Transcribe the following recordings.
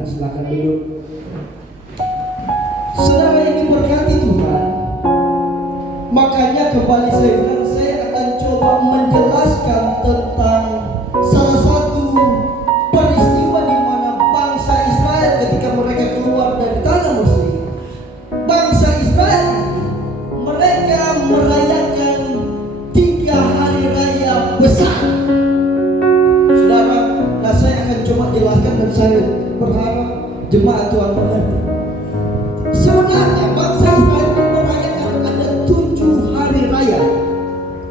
Silakan duduk. Saudara yang diberkati Tuhan, makanya kembali saya bilang saya akan coba menjelaskan tentang salah satu peristiwa di mana bangsa Israel ketika mereka keluar dari tanah Mesir. Bangsa Israel ini mereka merayakan 3 hari raya besar. Saudara, nah saya akan coba jelaskan dan saya berharap jemaat Tuhan mengerti. Sebenarnya bangsa Israel merayakan ada 7 hari raya.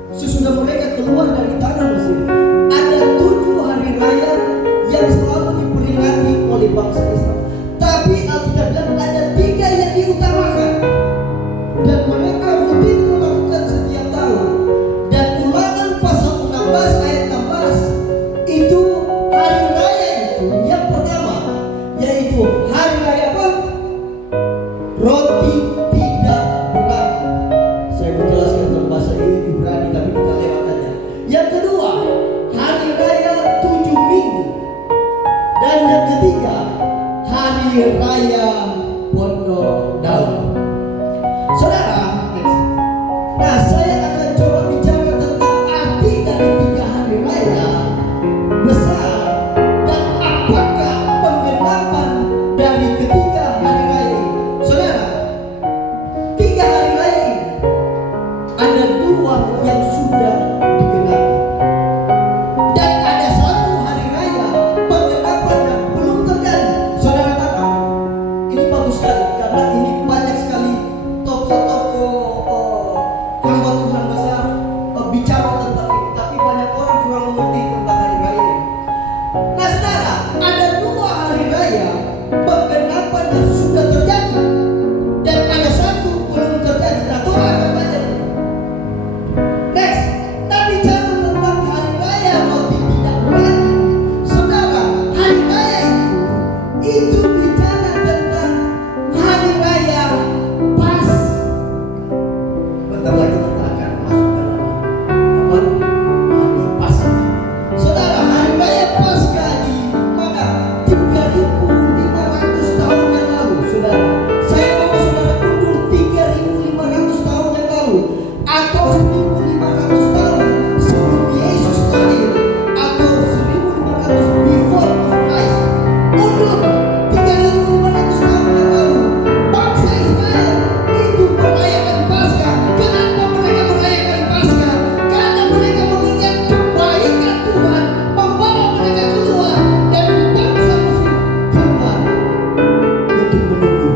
Sesudah mereka keluar dari tanah Mesir, ada 7 hari raya yang selalu diperingati oleh bangsa Israel. Tapi Alkitab bilang ada 3 yang diutamakan dan mereka rutin melakukan setiap tahun. Dan Ulangan pasal 16 ayat 16 itu hari raya itu yang pertama, yaitu hari raya apa? Roti tidak berat. Saya menjelaskan dalam bahasa Ibrani tapi kita lewatkannya. Yang kedua, hari raya 7 minggu. Dan yang ketiga, hari raya pondok daun. Saudara, nah saya akan coba bicara tentang arti dari 3 hari raya besar dan apakah penggenapan dari ketiga hari raya ini. Saudara, 3 hari raya ini ada 2 yang sudah digenapi dan ada 1 hari raya penggenapan yang belum terjadi. Saudara katakan, ini bagus sekali karena ini banyak sekali tokoh-tokoh hamba Tuhan besar bicara tentang ini, tapi banyak orang kurang mengerti tentang hari raya ini. Nah saudara, ada 2 hari raya penggenapan yang sudah terjadi dan ada 1 belum terjadi. Nah Tuhan akan banyak. Next, kita bicara tentang hari raya roti tidak berat. Saudara, hari raya itu bicara tentang hari raya pas. Bentar lagi kita akan masuk dalam hari Paskah. Saudara, hari raya Paskah di mana 3.500 tahun yang lalu. Saudara, saya bawa saudara mundur 3.500 tahun yang lalu atau 1.500 tahun sebelum Yesus lahir atau 1.500 before of Christ. Mundur 3.500 tahun yang lalu, bangsa Israel itu merayakan Paskah. Kenapa mereka merayakan Paskah? Karena mereka mengingat kebaikan Tuhan membawa mereka keluar dari bangsa Mesir keluar untuk menunggu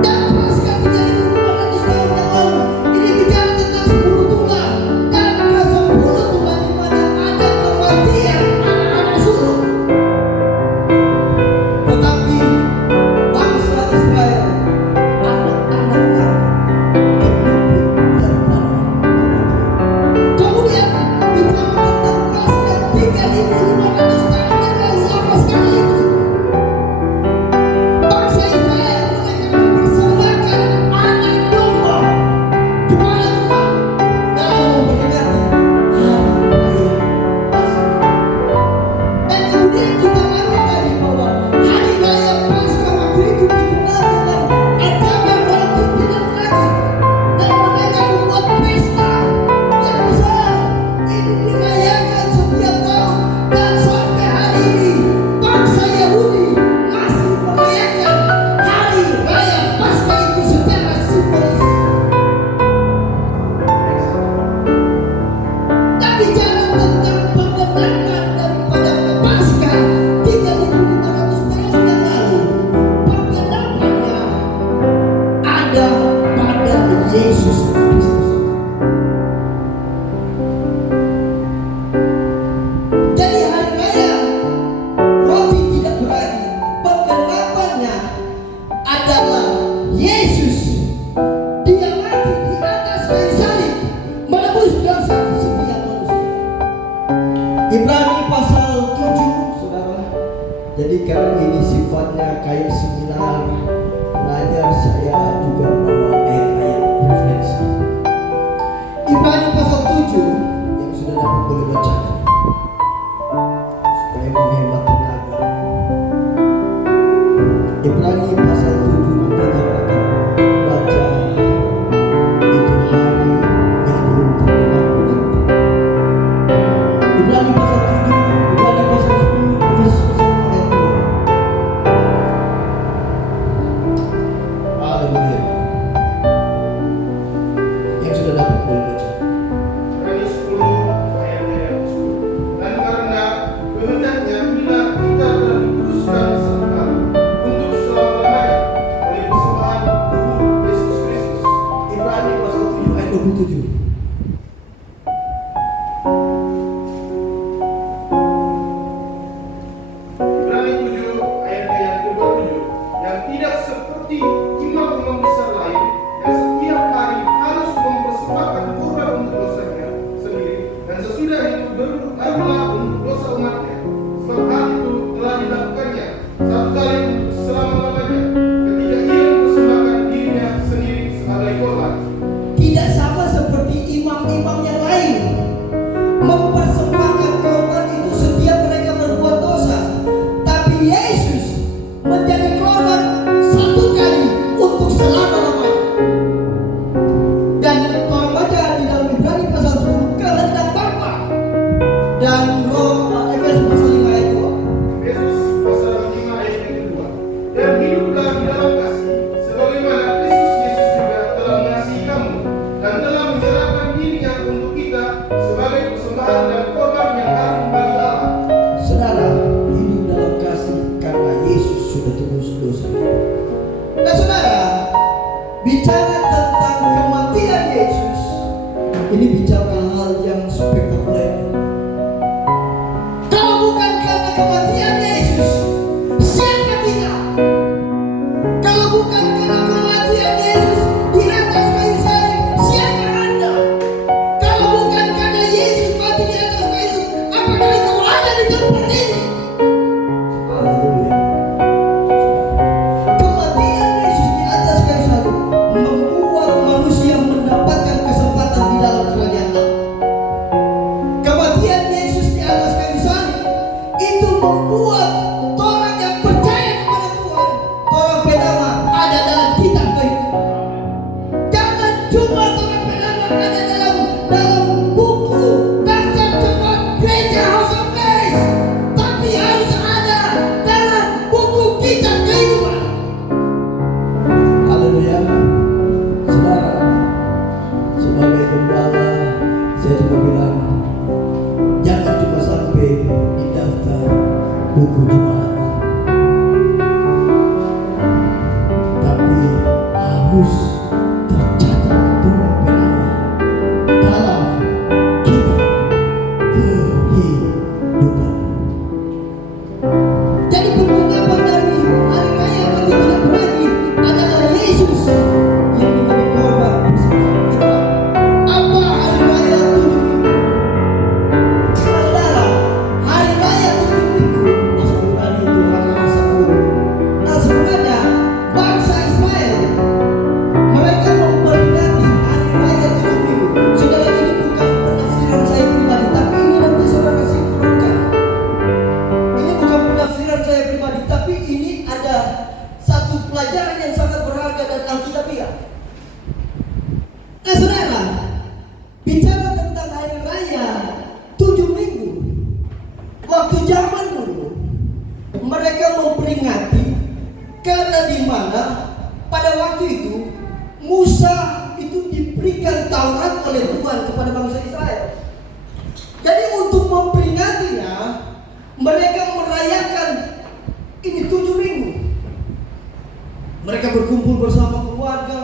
dan Paskah 3.500 tahun yang lalu ini bicara tentang 10 tulah dan ke 10 tulah di mana ada kematian anak-anak sulung. Tetapi bangsa Israel anak-anaknya terluput daripada kematian. Kemudian bicara tentang Paskah 3.500 tahun yang lalu, apa sekali itu? Bangsa Israel mereka mempersembahkan anak domba kepada Tuhan dalam memperingati hari raya Paskah. Dan kemudian kita lihat tadi bahwa hari raya Paskah waktu itu dikenal dengan acara roti tidak berat dan mereka membuat pesta yang besar. Ini dirayakan setiap tahun dan sampai hari ini bangsa Yahudi masih merayakan hari raya Paskah itu secara simbolis. Dan bicara tentang penggenapan daripada Paskah 3.500 tahun yang lalu, penggenapannya ada pada Yesus Kristus. Jadi hari raya roti tidak berat, penggenapannya adalah Yesus. Dia mati di atas kayu salib menebus dosa setiap manusia. Ibrani pasal 7, saudara. Jadi kalau ini sifatnya kayak seminar belajar, saya juga bawa ayat-ayat referensi. Ibrani pasal 7 yang sudah dapat boleh bacakan supaya menghemat tenaga. Ibrani pasal 7 nanti kita akan baca itu hari yang belum terkenal. Ibrani pasal 7, Ibrani pasal 10, Efesus pasal 5 ayat 2. Haleluya. Yang sudah dapat boleh baca. Ibrani 10 ayat 10. Dan karena kehendaknya bila kita telah dikuduskan sekali untuk selama-lamanya oleh persembahan tubuh Yesus Kristus. Ibrani pasal 7 ayat 27. Ibrani 7 ayat yang ke-27, yang tidak seperti imam-imam besar lain yang setiap hari harus mempersembahkan korban untuk dosanya sendiri, dan sesudah itu barulah untuk dosa umatnya. Sebab hal itu telah dilakukannya satu kali untuk selama-lamanya, ketika ia mempersembahkan dirinya sendiri sebagai korban. Tidak sama seperti imam-imam yang lain mempersembahkan korban itu setiap mereka berbuat dosa, tapi Yesus menjadi korban satu kali untuk selama-lamanya. Dan kalau baca di dalam Ibrani pasal 10, kehendak Bapa dan Efesus pasal 5 ayat 2. Yesus pasal 5 ayat yang kedua. Dan hiduplah di dalam kasih, sebagaimana Kristus Yesus juga telah mengasihi kamu dan telah menyerahkan dirinya untuk kita sebagai persembahan dan korban yang harum bagi Allah. Saudara, hidup dalam kasih karena Yesus sudah tebus dosa. Nah saudara, bicara tentang kematian Yesus, ini bicara hal yang spektakuler. Kalau bukan karena kematian Yesus, siapa kita? Kalau bukan karena kematian Yesus di atas kayu salib, siapa Anda? Kalau bukan karena Yesus mati di atas kayu, apakah engkau ada di tempat ini? Haleluya. Kematian Yesus di atas kayu salib membuat manusia mendapatkan kesempatan di dalam kerajaan Allah. Kematian Yesus di atas kayu salib itu membuat orang yang percaya kepada Tuhan, orang pertama ada dalam kitab kehidupan. Jangan cuma orang pertama ada dalam buku daftar jemaat gereja House of Grace, tapi harus ada dalam buku kitab kehidupan. Haleluya. Saudara, sebagai gembala saya juga bilang, jangan cuma sampai di daftar buku jemaat, tapi harus tercatat turun penama dalam kitab kehidupan. Jadi pengungkapan dari hari raya bagi tidak berani adalah Yesus yang menjadi korban persembahan kita. Apa hari raya 7 minggu? Saudara, hari raya 7 minggu bahasa Yunani itu hari Hasafur. Nah sebenarnya bangsa Israel mereka memperingati hari raya 7 minggu. Saudara, ini bukan penafsiran saya pribadi, tapi ini nanti saudara simpulkan. Ini bukan penafsiran saya pribadi, tapi ini ada satu pelajaran yang sangat berharga dan alkitabiah. Nah saudara, bicara tentang hari raya 7 minggu, waktu zaman dulu mereka memperingati karena di mana pada waktu itu Musa itu diberikan Taurat oleh Tuhan kepada bangsa Israel. Jadi untuk memperingatinya mereka merayakan ini 7 minggu. Mereka berkumpul bersama keluarga,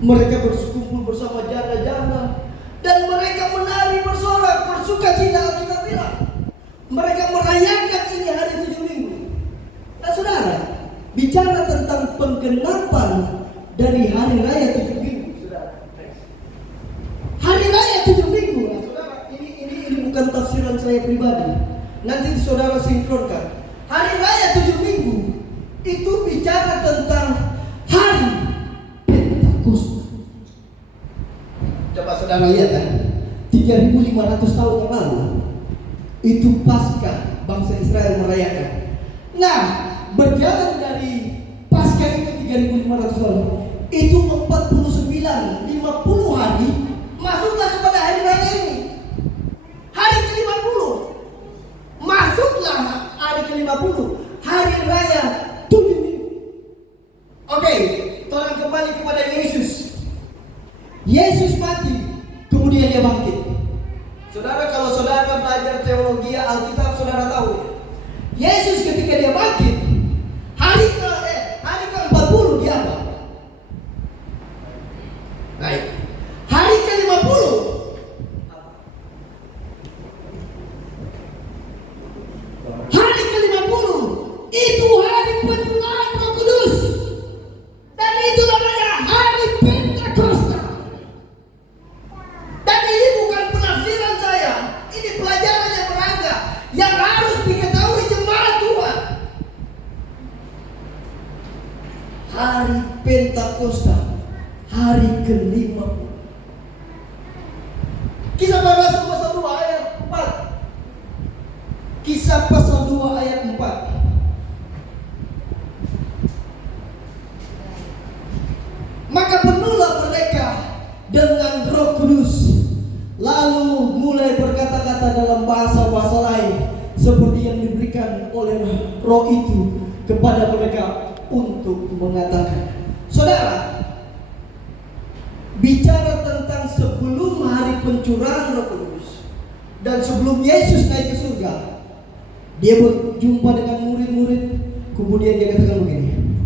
mereka berkumpul bersama janda-janda, dan mereka menari bersorak bersuka cita. Kita bilang mereka merayakan ini hari 7 minggu. Nah saudara, bicara tentang penggenapan dari hari raya 7 minggu, saudara. Hari raya 7 minggu, nah, saudara, ini bukan tafsiran saya pribadi. Nanti saudara sinkronkan. Hari raya 7 minggu itu bicara tentang hari Pentakosta. Coba saudara lihat kan, 3.500 tahun yang lalu itu Paskah bangsa Israel merayakan. Nah, berjalan dari 3.500 tahun. Itu 50 hari masuklah kepada hari raya ini. Hari ke-50 masuklah hari ke-50, hari raya Tujuh Minggu. Oke, tolong kembali kepada Yesus. Yesus mati, kemudian dia bangkit. Saudara, kalau saudara belajar teologi Alkitab, saudara tahu Yesus ketika dia bangkit, hari ke-40 dia apa? Baik. Hari ke-50 hari ke-50 itu hari pencurahan Roh Kudus. Dan itu namanya hari Pentakosta. Dan ini bukan penafsiran saya, ini pelajaran yang berharga yang harus diketahui jemaat Tuhan. Hari Pentakosta, hari ke-50. Kisah pasal 2 ayat 4. Kisah pasal 2 ayat 4. Maka penuhlah mereka dengan Roh Kudus, lalu mulai berkata-kata dalam bahasa-bahasa lain seperti yang diberikan oleh Roh itu kepada mereka untuk mengatakan. Saudara, bicara tentang sebelum hari pencurahan Roh Kudus dan sebelum Yesus naik ke surga, dia berjumpa dengan murid-murid, kemudian dia katakan begini,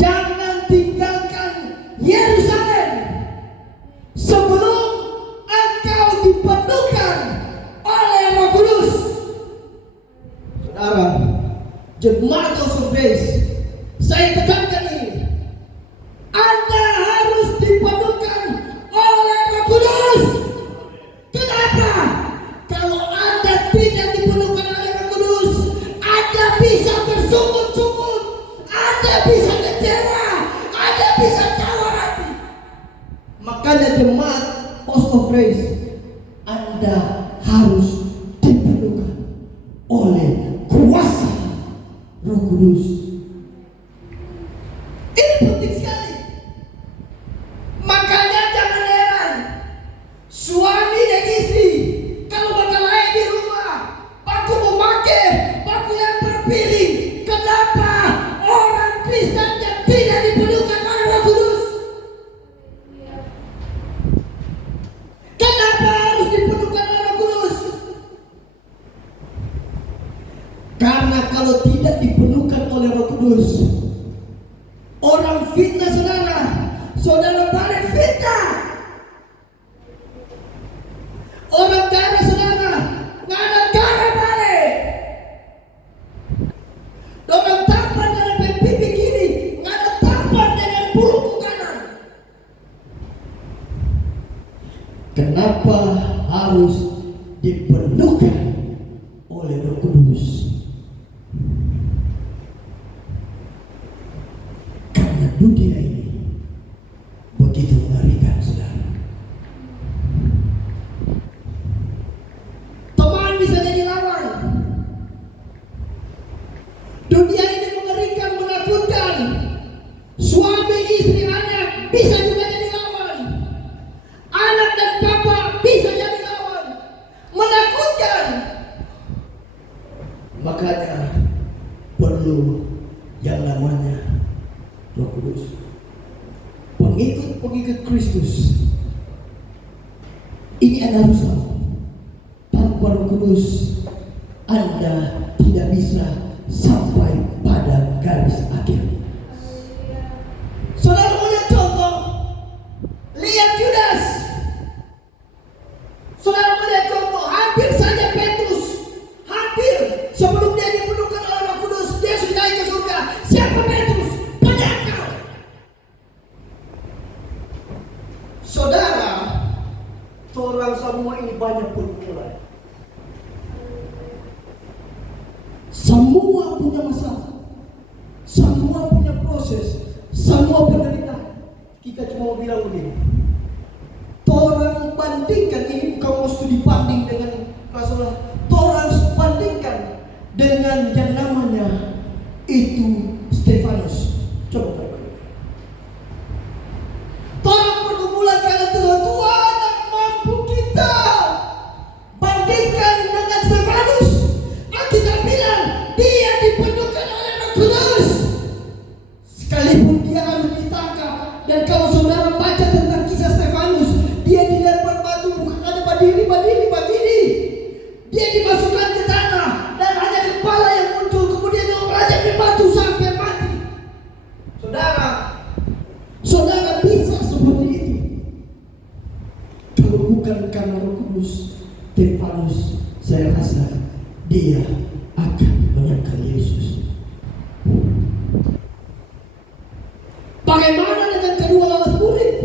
jangan tinggalkan Yerusalem sebelum engkau dipenuhkan oleh Roh Kudus. Saudara, jemaat of Grace, saya tekankan ini, Anda harus dipenuhkan oleh Roh Kudus. Kenapa? Kalau Anda tidak dipenuhkan oleh Roh Kudus, Anda bisa bersungut-sungut, Anda bisa kecewa, Anda bisa tawar hati. Makanya jemaat House of Grace, Anda harus dipenuhkan oleh kuasa Roh Kudus. Ini penting sekali. Makanya jangan heran suami dan istri kalau bakal lain di rumah, baku memakai, baku yang berpiring. Kenapa orang Kristen yang tidak dipenuhkan oleh Roh Kudus? Kenapa harus dipenuhkan oleh Roh Kudus? Karena kalau tidak dipenuhkan oleh Roh Kudus, orang fitnah saudara, saudara balik fitnah. Orang darah saudara, nggak ada darah balik. Orang tampar dengan pipi kiri, nggak ada tampar dengan punggung kanan. Kenapa harus dipenuhkan oleh Roh Kudus? Karena dunia ini begitu mengerikan, saudara. Teman bisa jadi lawan. Dunia ini mengerikan, menakutkan. Suami, istri, anak bisa juga jadi lawan. Anak dan bapak bisa jadi lawan. Menakutkan. Makanya perlu yang namanya Roh Kudus. Pengikut Kristus ini Anda harus tahu, tanpa Roh Kudus Anda tidak bisa sampai pada garis akhir. Saudara mau lihat contoh? Lihat Yudas. Saudara mau lihat contoh? Hampir saja Petrus, hampir sebelum dia dipenuhkan oleh Roh Kudus, dia sudah naik ke surga. Siapa Petrus? Penyakal. Saudara, orang semua ini banyak pergumulan. Semua punya masalah, semua punya proses, semua penderitaan. Kita cuma mau bilang begini, orang bandingkan, ini bukan mesti dibanding dengan Rasulullah, orang bandingkan dengan yang namanya itu Stefanus. Coba menyerahkan Roh Kudus, Stefanus saya rasa dia akan menyangkal Yesus. Bagaimana dengan kedua murid?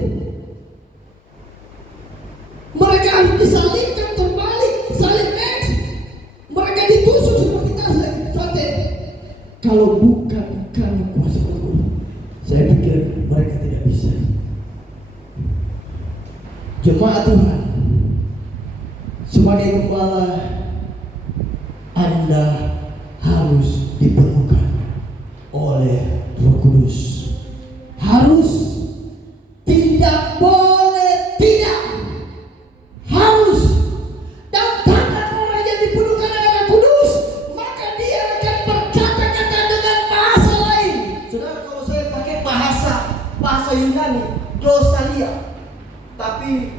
Mereka harus disalibkan terbalik, salib X. Mereka ditusuk seperti sate. Kalau bukan karena kuasa Roh, saya pikir mereka tidak bisa. Jemaat Tuhan, sebagai gembala, Anda harus dipenuhkan oleh Roh Kudus. Harus, tidak boleh tidak, harus. Dan tangan orang yang dipenuhkan oleh Roh Kudus, maka dia akan berkata-kata dengan bahasa lain. Saudara, kalau saya pakai bahasa Yunani, glosalia, tapi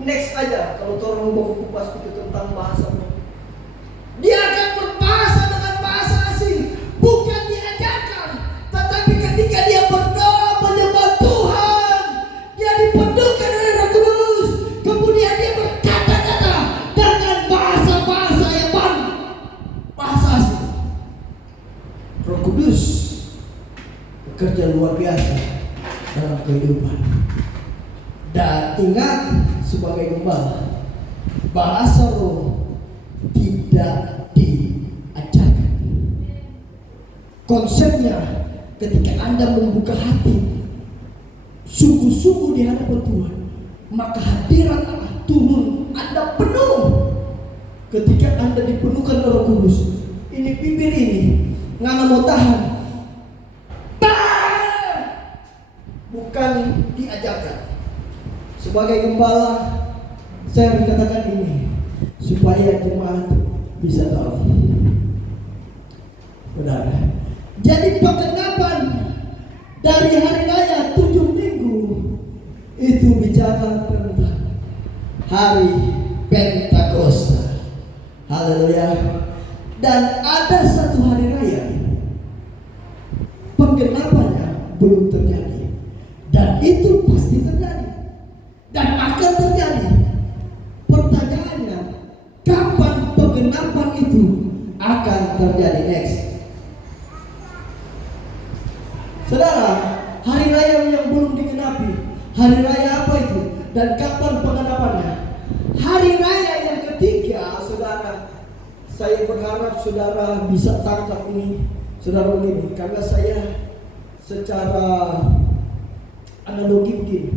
next aja kalau orang mau kupas itu tentang bahasa, dia akan berbahasa dengan bahasa asing, bukan diajarkan, tetapi ketika dia berdoa menyembah Tuhan, dia dipenuhkan oleh Roh Kudus, kemudian dia berkata-kata dengan bahasa-bahasa yang baru, bahasa asing. Roh Kudus bekerja luar biasa dalam kehidupan. Dan ingat, sebagai gembala, bahasa roh tidak diajarkan. Konsepnya, ketika Anda membuka hati sungguh-sungguh di hadapan Tuhan, maka hadirat Allah turun, Anda penuh. Ketika Anda dipenuhkan oleh Roh Kudus, ini bibir ini nggak mau tahan, bukan diajarkan. Sebagai gembala, saya berkatakan ini supaya jemaat bisa tahu. Saudara, jadi penggenapan dari hari raya 7 minggu itu bicara tentang hari Pentakosta. Haleluya. Dan ada satu hari raya penggenapannya belum terjadi, dan itu pasti terjadi dan akan terjadi. Pertanyaannya, kapan penggenapan itu akan terjadi next? Saudara, hari raya yang belum digenapi, hari raya apa itu? Dan kapan penggenapannya? Hari raya yang ketiga, saudara, saya berharap saudara bisa tangkap ini, saudara, begini, karena saya secara analogi begini.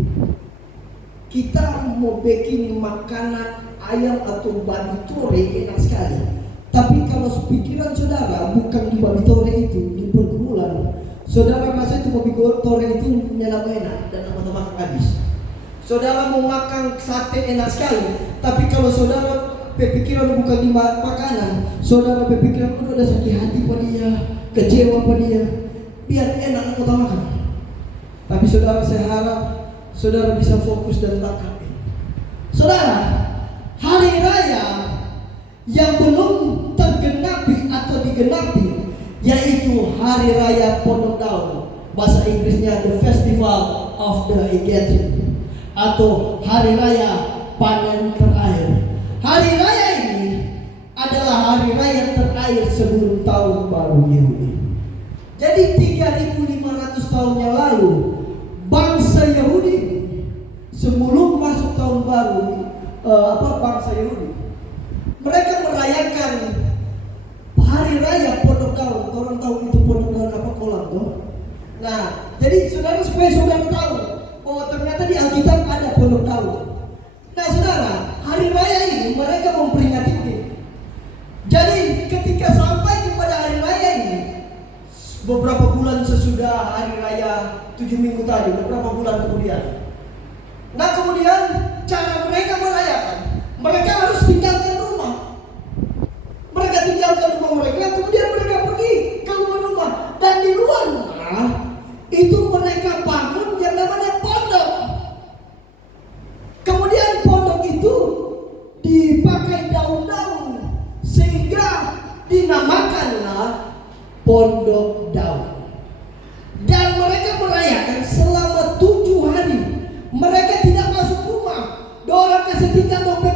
Kita mau bikin makanan ayam atau babi tore enak sekali. Tapi kalau pikiran saudara bukan di babi tore itu, di pergumulan, saudara rasa itu babi tore itu punya nama enak dan nama-nama habis. Saudara mau makan sate enak sekali, tapi kalau saudara berpikiran bukan di makanan, saudara berpikiran udah sakit hati pada dia, kecewa pada dia, biar enak kita makan. Tapi saudara, saya harap saudara bisa fokus dan tangkap. Saudara, hari raya yang belum tergenapi atau digenapi yaitu hari raya Pondok Daun. Bahasa Inggrisnya the Festival of the Gathering atau hari raya panen terakhir. Hari raya ini adalah hari raya terakhir sebelum tahun baru Yahudi. Jadi 3.500 tahun yang lalu, bangsa Yahudi sebelum masuk tahun baru, bangsa Yahudi, mereka merayakan hari raya Pondok Daun. Orang tahu itu Pondok Daun apa, kolam tuh? Nah, jadi saudara, supaya saudara tahu, oh ternyata di Alkitab ada Pondok Daun. Nah saudara, hari raya ini mereka memperingati ini. Jadi ketika sampai kepada hari raya ini, beberapa bulan sesudah hari raya 7 minggu tadi, beberapa bulan kemudian, nah kemudian cara mereka merayakan, mereka harus tinggalkan rumah. Mereka tinggalkan rumah mereka, kemudian mereka pergi keluar rumah, dan di luar rumah itu mereka bangun yang namanya pondok. Kemudian pondok itu dipakai daun-daun sehingga dinamakanlah Pondok Daun. Dan mereka merayakan selama 7 hari. Mereka tidak masuk rumah. Orang kasih tinggal dompet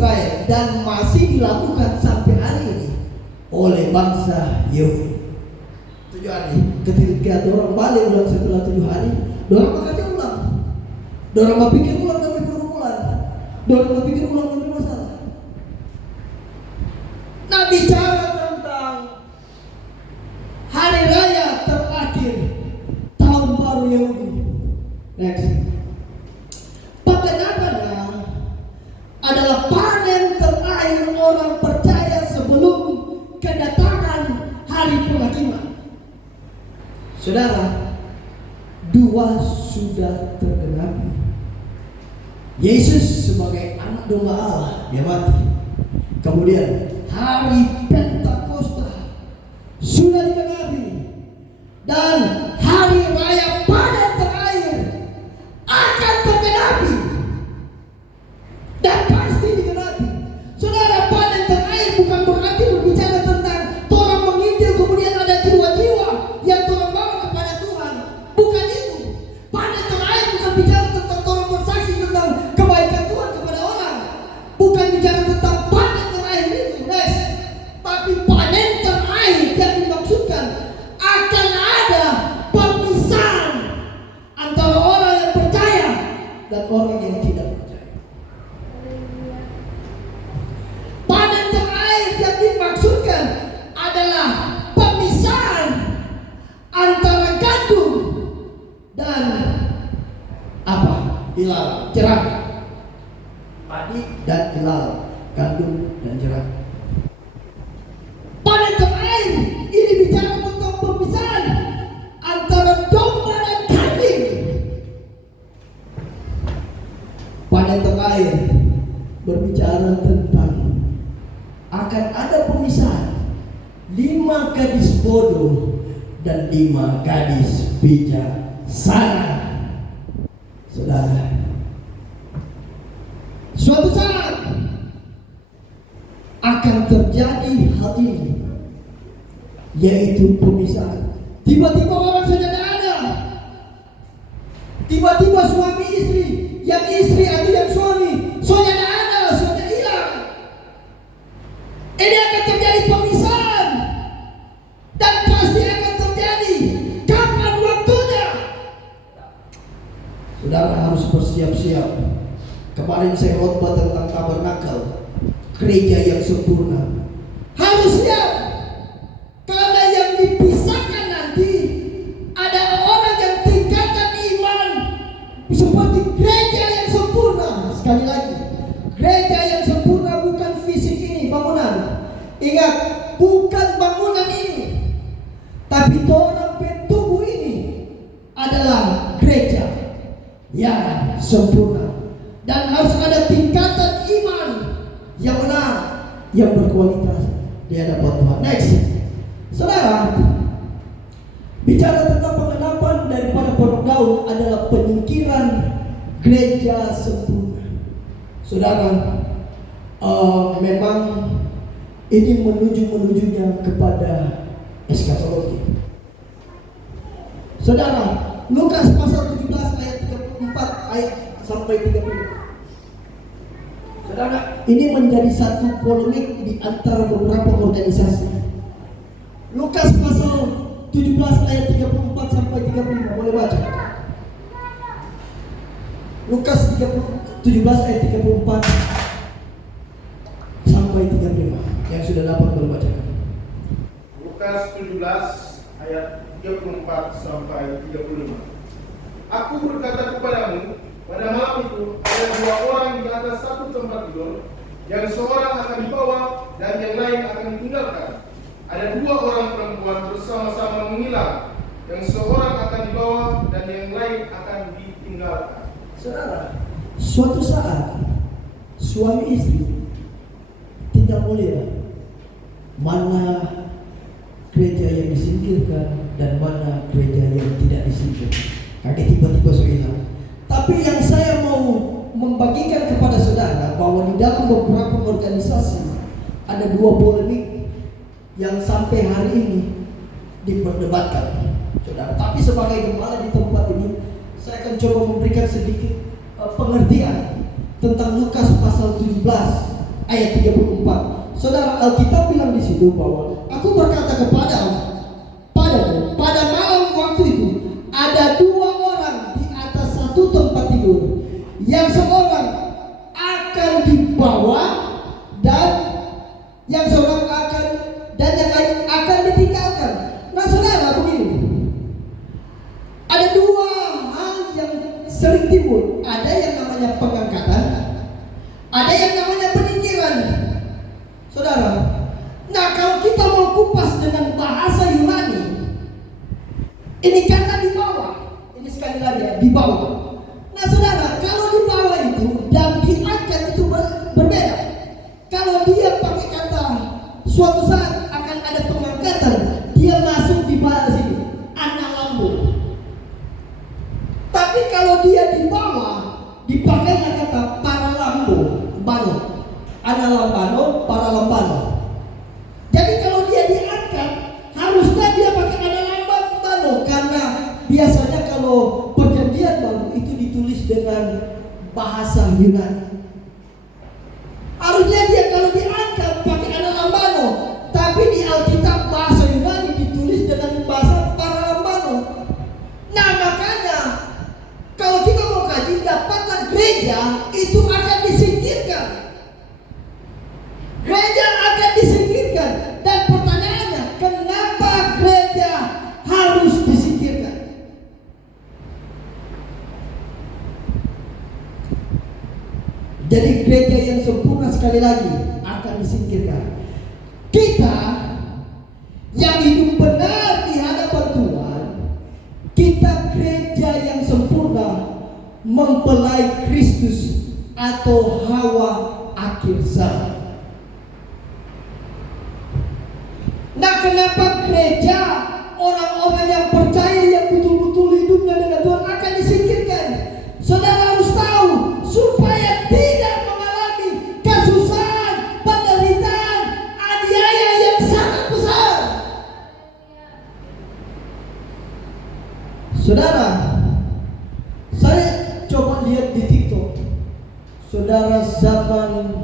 Israel dan masih dilakukan sampai hari ini oleh bangsa Yahudi. 7 hari, ketika orang balik ulang setelah 7 hari, orang bekerja ulang, orang berpikir ulang demi pergumulan, orang berpikir ulang demi masalah. Nah, bicara tentang hari raya terakhir tahun baru Yahudi. Next. Pengenapanya adalah panen terakhir orang percaya sebelum kedatangan hari penghakiman. Saudara, 2 sudah tergenapi. Yesus sebagai anak domba Allah, dia mati. Kemudian hari Pentakosta sudah digenapi, dan hari raya panen terakhir akan tergenapi dan pasti digenapi. Saudara, panen terakhir bukan berarti berbicara tentang orang menginjil kemudian ada jiwa-jiwa yang Tuhan bawa kepada Tuhan. Bukan itu. Panen terakhir bukan bicara tentang orang bersaksi tentang kebaikan Tuhan kepada orang. Bukan bicara tentang panen terakhir itu, guys. Tapi panen terakhir yang dimaksudkan akan ada pemisahan antara orang yang percaya dan orang yang tidak percaya. Panen terakhir yang dimaksudkan adalah pemisahan antara gandum dan apa? Ilalang, jerami. Padi dan ilalang, gandum dan jerami. Panen terakhir ini bicara tentang pemisahan antara domba dan kambing. Panen terakhir berbicara tentang akan ada pemisahan 5 gadis bodoh dan 5 gadis bijaksana. Saudara, suatu saat akan terjadi hal ini, yaitu pemisahan. Tiba-tiba orang sudah tidak ada. Tiba-tiba suami istri, yang istri atau yang suami sudah tidak ada, sudah hilang. Ini akan terjadi pemisahan, dan pasti akan terjadi. Kapan waktunya? Saudara harus bersiap-siap. Kemarin saya khotbah tentang tabernakel, gereja yang sempurna. Harus siap, karena yang dipisahkan nanti adalah orang yang tingkatan iman seperti gereja yang sempurna. Sekali lagi, gereja yang sempurna bukan fisik ini, bangunan. Ingat, bukan bangunan ini, tapi orang tubuh ini adalah gereja yang sempurna. Dan harus ada tingkatan iman yang benar, yang berkualitas di hadapan Tuhan. Next, saudara, bicara tentang pengenapan daripada pondok daun adalah penyingkiran gereja sempurna. Saudara, memang ini menujunya kepada eskatologi. Saudara, Lukas pasal 17 ayat 34 ayat sampai 35. Saudara, ini menjadi satu polemik di antara beberapa organisasi. Lukas pasal 17 ayat 34 sampai 35, boleh baca. Lukas 17 ayat 34 sampai 35. Yang sudah dapat boleh baca. Lukas 17 ayat 34 sampai 35. Aku berkata kepadamu, pada malam itu ada 2 orang di atas satu tempat tidur, yang seorang akan dibawa dan yang lain akan ditinggalkan. Ada 2 orang perempuan bersama-sama menghilang, yang seorang akan dibawa dan yang lain akan ditinggalkan. Saudara, suatu saat suami istri tidak boleh mana gereja yang disingkirkan dan mana gereja yang tidak disingkirkan. Kakek tiba-tiba hilang. Tapi yang saya mau membagikan kepada saudara bahwa di dalam beberapa organisasi ada 2 polemik yang sampai hari ini diperdebatkan, saudara. Tapi sebagai gembala di tempat ini, saya akan coba memberikan sedikit pengertian tentang Lukas pasal 17 ayat 34. Saudara, Alkitab bilang di situ bahwa aku berkata padamu, pada malam waktu itu ada dua orang di atas satu tempat tidur, yang seorang akan dibawa dan yang seorang yang lain akan ditinggalkan. Nah, saudara, begini, ada dua hal yang sering timbul. Ada yang namanya pengangkatan, ada yang namanya penyingkiran. Saudara, nah kalau kita mau kupas dengan bahasa Yunani, ini kata di bawah. Ini sekali lagi ya, di bawah. Nah saudara, kalau di bawah itu dan diangkat itu berbeda. Kalau dia pakai kata suatu saat akan ada pengangkatan, dia masuk di bawah sini, analambo. Tapi kalau dia di bawah, dipakainya kata paralambo, banyak. Analambano, paralambano. Jadi kalau dia diangkat, harusnya dia pakai analambano, karena biasanya kalau perjanjian baru itu ditulis dengan bahasa Yunani. Harusnya dia kalau diangkat pakai analambano, tapi di Alkitab bahasa Yunani ditulis dengan bahasa paralambano. Nah makanya kalau kita mau kaji, dapatlah gereja itu akan disingkirkan. Gereja akan disingkirkan. Dan pertanyaannya, kenapa gereja harus disingkirkan? Jadi gereja yang sempurna sekali lagi akan disingkirkan. Kita yang hidup benar di hadapan Tuhan, kita gereja yang sempurna, mempelai Kristus atau Hawa akhir zaman. Nah, kenapa gereja, orang-orang yang percaya, yang betul-betul hidupnya dengan Tuhan akan disingkirkan? Saudara harus tahu, supaya tidak mengalami kesusahan, penderitaan, aniaya yang sangat besar. Saudara, saya coba lihat di TikTok. Saudara, zaman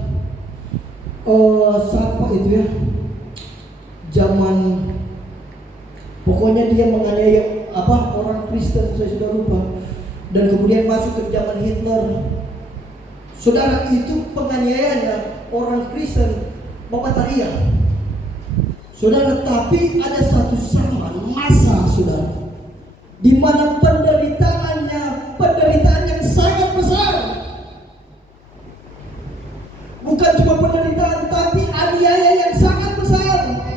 siapa itu ya? Zaman pokoknya dia menganiaya orang Kristen, saya sudah lupa, dan kemudian masuk ke zaman Hitler. Saudara, itu penganiayaannya orang Kristen Bapak-Taria. Saudara, tapi ada satu zaman masa, saudara, di mana penderitaan yang sangat besar. Bukan cuma penderitaan, tapi aniaya yang sangat besar.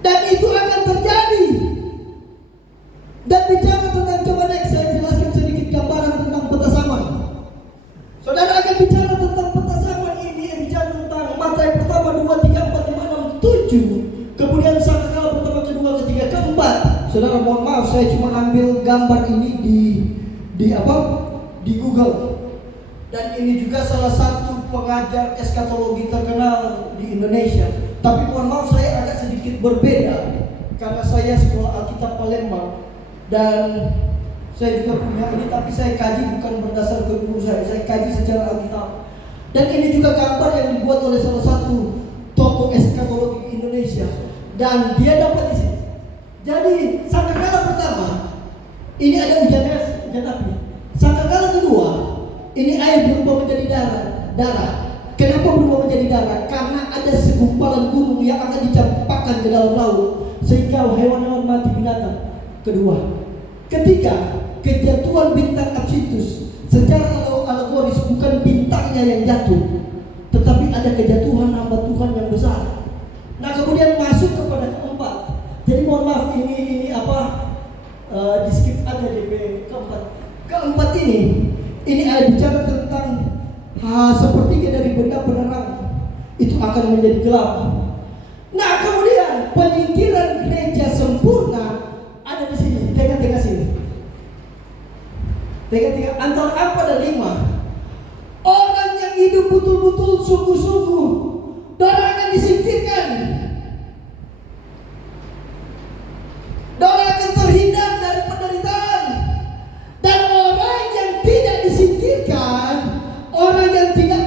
Dan itu akan terjadi. Dan bicara tentang, coba next saya jelaskan sedikit gambaran tentang peta zaman. Saudara akan bicara tentang peta zaman ini, bicara tentang Matius pertama 2, 3, 4, 5, 6, 7. Kemudian sangkakala pertama, kedua, ketiga, keempat. Saudara, mohon maaf, saya cuma ambil gambar ini di Google. Dan ini juga salah satu pengajar eskatologi terkenal di Indonesia. Tapi mohon maaf, saya agak sedikit berbeda karena saya sekolah Alkitab Palembang dan saya juga punya ini, tapi saya kaji bukan berdasar ke guru saya kaji secara Alkitab. Dan ini juga gambar yang dibuat oleh salah satu tokoh eskatologi Indonesia dan dia dapat di sini. Jadi sangkakala pertama ini ada hujan api. Sangkakala kedua ini air berubah menjadi darah. Kenapa berubah menjadi darah? Karena ada segumpalan gunung yang akan dicampakkan ke dalam laut sehingga hewan-hewan mati, binatang. Kedua, ketiga, kejatuhan bintang Absintus. Secara alegoris bukan bintangnya yang jatuh, tetapi ada kejatuhan hamba Tuhan yang besar. Nah, kemudian masuk kepada keempat. Jadi mohon maaf, ini di skip aja DP keempat. Keempat ini ada bicara tentang sepertiga dari benda penerang itu akan menjadi gelap. Nah, kemudian penyingkiran gereja sempurna ada di sini, tengah-tengah sini. Tengah-tengah antara 4 dan 5. Orang yang hidup betul-betul sungguh-sungguh, orang akan disingkirkan. Orang akan terhindar dari penderitaan. Dan orang yang tidak disingkirkan, orang yang tidak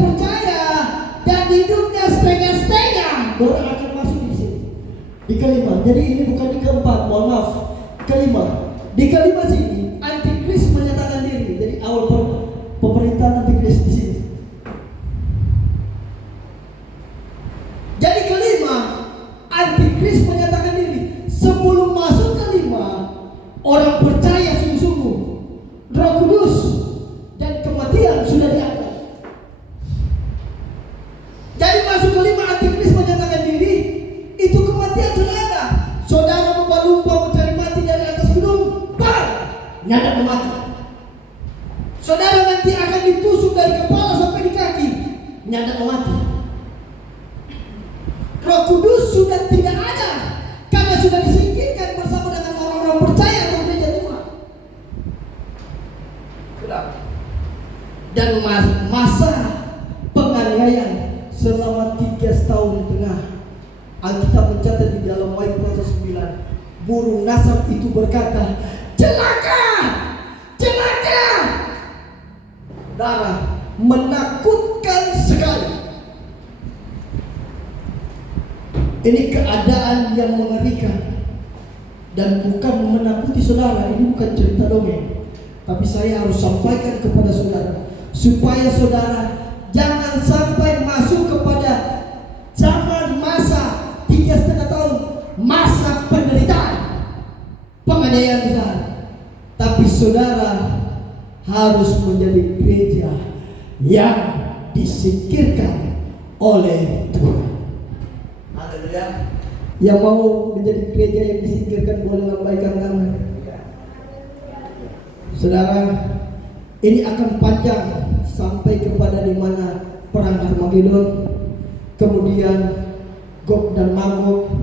Jadi ini bukan di keempat, mohon maaf. Kelima. Di kelima sini antikris menyatakan diri. Jadi awal pemerintahan antikris di sini. Jadi kelima, antikris menyatakan diri. Sebelum masuk kelima, orang percaya sungguh-sungguh Roh Kudus dan kematian sudah diangkat. Jadi masuk kelima, antikris menyatakan diri, itu kematian sudah ada. Saudara lumpa-lumpa mencari mati dari atas gunung, bang, nyadap mati. Saudara nanti akan ditusuk dari kepala sampai di kaki, nyadap mati. Roh Kudus sudah tidak ada karena sudah disingkirkan bersama dengan orang-orang percaya atau gereja Tuhan. Sudah. Dan masa penganiayaan selama 3,5 tahun. Alkitab mencatat di dalam Wahyu pasal 9, burung nasab itu berkata, celaka, celaka. Darah menakutkan sekali. Ini keadaan yang mengerikan dan bukan menakuti saudara. Ini bukan cerita dongeng, tapi saya harus sampaikan kepada saudara supaya saudara jangan sampai masuk kepada zaman masa 3,5 tahun, masa penderitaan, penganiayaan besar. Tapi saudara harus menjadi gereja yang disingkirkan oleh Tuhan. Haleluya. Yang mau menjadi gereja yang disingkirkan boleh lambaikan tangan. Saudara, ini akan panjang sampai kepada di mana perang Armageddon, kemudian Gog dan Magog,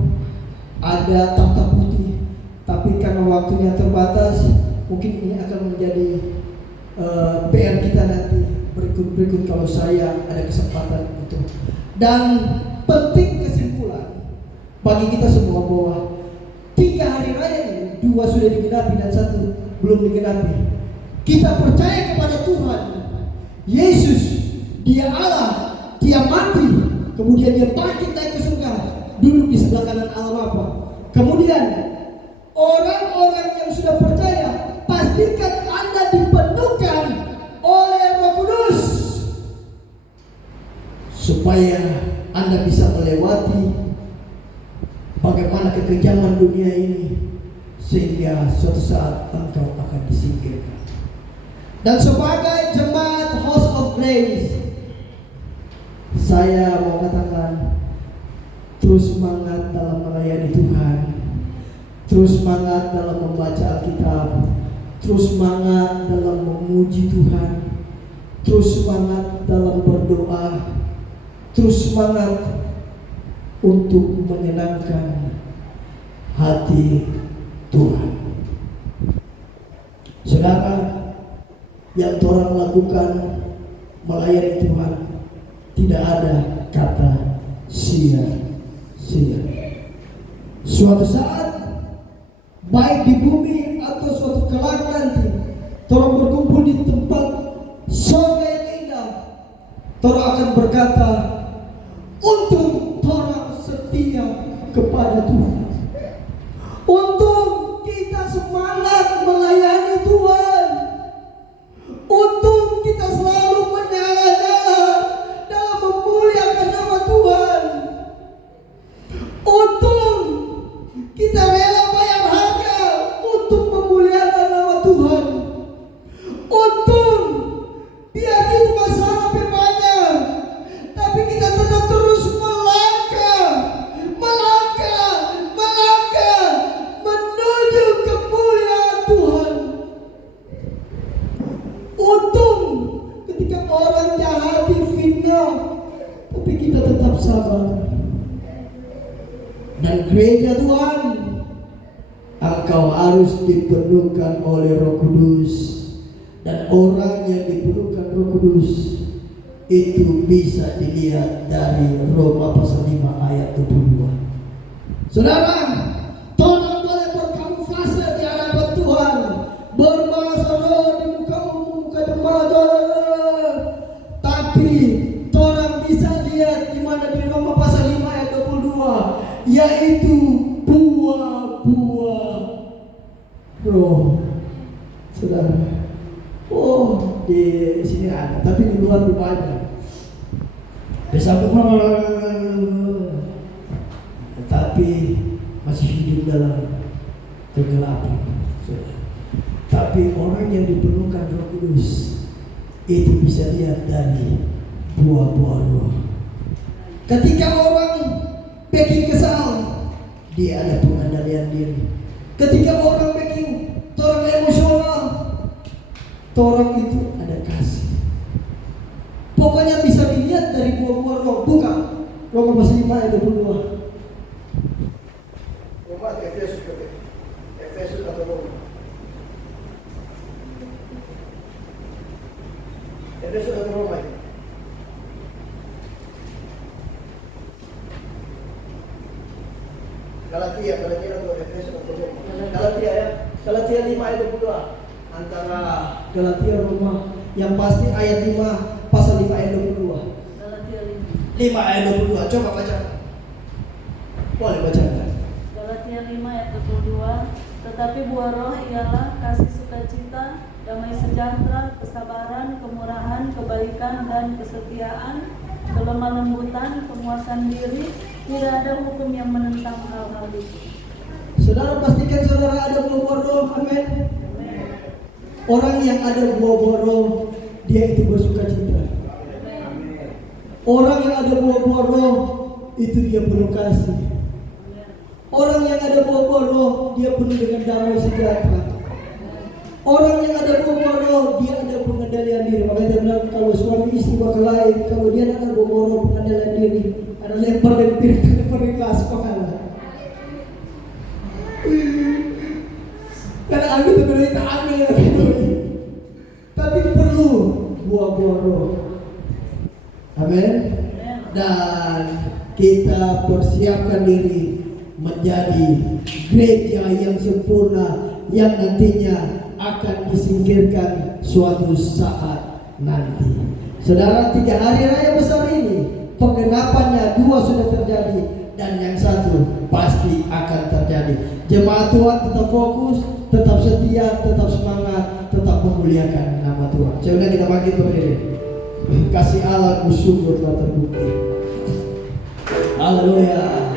ada tahta putih. Tapi karena waktunya terbatas, mungkin ini akan menjadi PR kita nanti berikut kalau saya ada kesempatan itu. Dan penting kesimpulan bagi kita semua bahwa 3 hari raya ini, 2 sudah digenapi dan 1 belum digenapi. Kita percaya kepada Tuhan Yesus, Dia Allah, Dia mati, kemudian Dia bangkit naik ke surga, duduk di sebelah kanan Allah Bapa. Kemudian orang-orang yang sudah percaya, pastikan Anda dipenuhkan oleh Roh Kudus supaya Anda bisa melewati bagaimana kekejaman dunia ini, sehingga suatu saat engkau akan disingkirkan. Dan sebagai jemaat House of Grace, saya mau katakan, terus semangat dalam melayani Tuhan, terus semangat dalam membaca Alkitab, terus semangat dalam memuji Tuhan, terus semangat dalam berdoa, terus semangat untuk menyenangkan hati Tuhan. Saudara, yang orang lakukan melayani Tuhan, tidak ada kata sia-sia. Suatu saat, baik di bumi atau suatu kelak nanti, orang berkumpul di tempat surga yang indah, orang akan berkata, untung orang setia kepada Tuhan. Untung kita semangat melayani Tuhan. Untung kita selalu menyala-nyala dalam memuliakan nama Tuhan. Untung kita rela bayar harga untuk memuliakan nama Tuhan. Untung biar itu masalah banyak, tapi kita tetap terus melangkah menuju kemuliaan Tuhan. Untung ketika orang jahat fitnah, tapi kita tetap sabar. Dan gereja Tuhan, engkau harus dipenuhkan oleh Roh Kudus. Dan orang yang dipenuhkan Roh Kudus itu bisa dilihat dari Roma pasal 5 ayat 22. Saudara, Tuhan boleh berkamuflase di hadapan Tuhan, berbahasa roh di muka umum, muka jemaat, tapi Tuhan bisa lihat di mana di Roma pasal 5 ayat 22, yaitu buah Roh, saudara. Oh, di sini ada, tapi di luar lebih banyak. Bersama tapi masih hidup dalam kegelapan. Tapi orang yang diperlukan Roh Kudus itu bisa lihat dari buah-buah roh. Ketika orang bikin kesal, dia ada pengendalian diri. Ketika orang bikin orang emosional, orang itu ada kasih. Pokoknya bisa dilihat dari buah-buah roh. Buka Roma pasal 5 ayat 22. Roma Efesus atau Roma? Efesus atau Roma ini? Galatia atau Efesus atau Roma? Galatia ya. Galatia 5 ayat 22. Antara Galatia Roma, yang pasti ayat 5 pasal 5 ayat 22. Galatia 5 ayat 22. Coba baca. Boleh bacakan. Galatia 5 ayat 22. Tetapi buah roh ialah kasih sukacita, damai sejahtera, kesabaran, kemurahan, kebaikan, dan kesetiaan, kelemah lembutan, penguasaan diri. Tidak ada hukum yang menentang hal-hal itu. Saudara pastikan saudara ada buah-buah roh. Amin. Orang yang ada buah-buah roh, dia itu bersukacita. Orang yang ada buah-buah roh, itu dia penuh kasih. Orang yang ada buah-buah roh, dia penuh dengan damai sejahtera. Orang yang ada buah-buah roh, dia ada pengendalian diri. Makanya dia bilang kalau suami istri berkelahi, kalau dia ada buah-buah roh pengendalian diri, ada lempar dan lempar kelas pengalah. Karena ambil sebenarnya tak ambil yang kedua. Tapi perlu buah-buah roh. Amin. Dan kita persiapkan diri menjadi gereja yang sempurna, yang nantinya akan disingkirkan suatu saat nanti. Saudara, 3 hari raya besar ini penggenapannya 2 sudah terjadi dan yang 1 pasti akan terjadi. Jemaat Tuhan tetap fokus, tetap setia, tetap semangat, tetap memuliakan nama Tuhan. Saya kita bangkit berdiri. Kasih Allah bersyukur telah terbukti. Haleluya.